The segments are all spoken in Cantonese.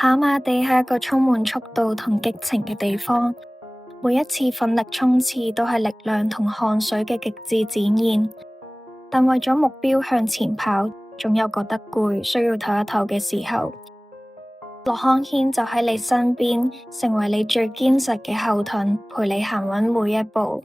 跑馬地係一個充滿速度同激情嘅地方，每一次奮力衝刺都係力量同汗水嘅極致展現。但為咗目標向前跑，總有覺得攰，需要唞一唞嘅時候。駱康軒就喺你身邊，成為你最堅實嘅後盾，陪你行穩每一步。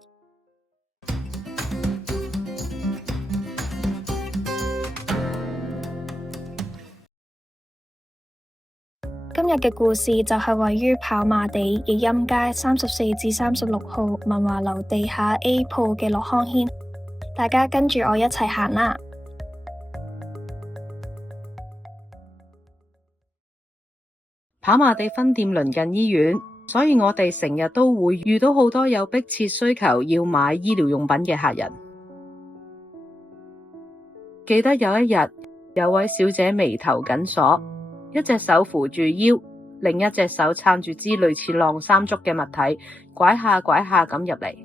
今日嘅故事就係位於跑馬地逸欽街34至36號文華樓地下 A 鋪嘅駱康軒，大家跟住我一齊行啦。跑馬地分店鄰近醫院，所以我哋成日都會遇到好多有迫切需求要買醫療用品嘅客人。記得有一日，有位小姐眉頭緊鎖，一隻手扶住腰，另一隻手撐住支類似晾衫竹嘅物體，拐下拐下咁入嚟。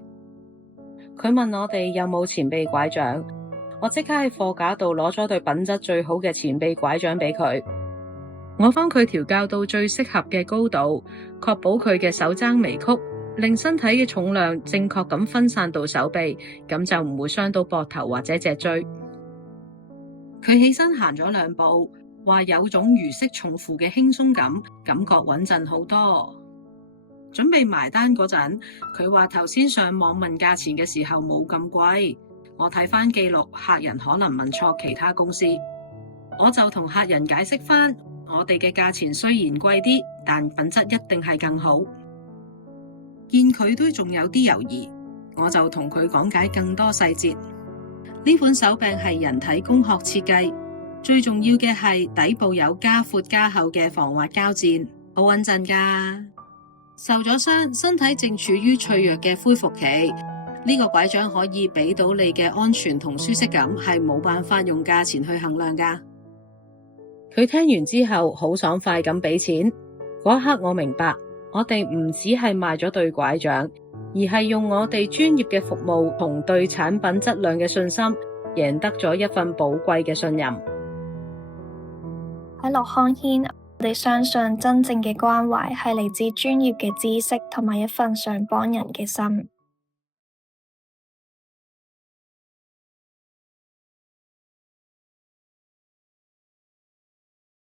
佢問我哋有冇前臂拐杖，我即刻喺貨架度攞咗對品質最好嘅前臂拐杖俾佢。我幫佢調校到最適合嘅高度，確保佢嘅手踭微曲，令身體嘅重量正確咁分散到手臂，咁就唔會傷到膊頭或者脊椎。佢起身行咗2步，話有種如釋重負嘅輕鬆感，感覺穩陣好多。準備埋單嗰陣，佢話頭先上網問價錢嘅時候冇咁貴。我睇翻記錄，客人可能問錯其他公司，我就同客人解釋翻，我哋嘅價錢雖然貴啲，但品質一定係更好。見佢都仲有啲猶豫，我就同佢講解更多細節。呢款手柄係人體工學設計，最重要嘅係底部有加闊加厚嘅防滑膠墊，好穩陣㗎。受咗傷，身體正處於脆弱嘅恢復期，呢個拐杖可以俾到你嘅安全同舒適感，係冇辦法用價錢去衡量㗎。佢聽完之後好爽快咁俾錢，嗰一刻我明白，我哋唔只係賣咗對拐杖，而係用我哋專業嘅服務同對產品質量嘅信心，贏得咗一份寶貴嘅信任。喺駱康軒，我哋相信真正嘅關懷係嚟自專業嘅知識同埋一份想幫人嘅心。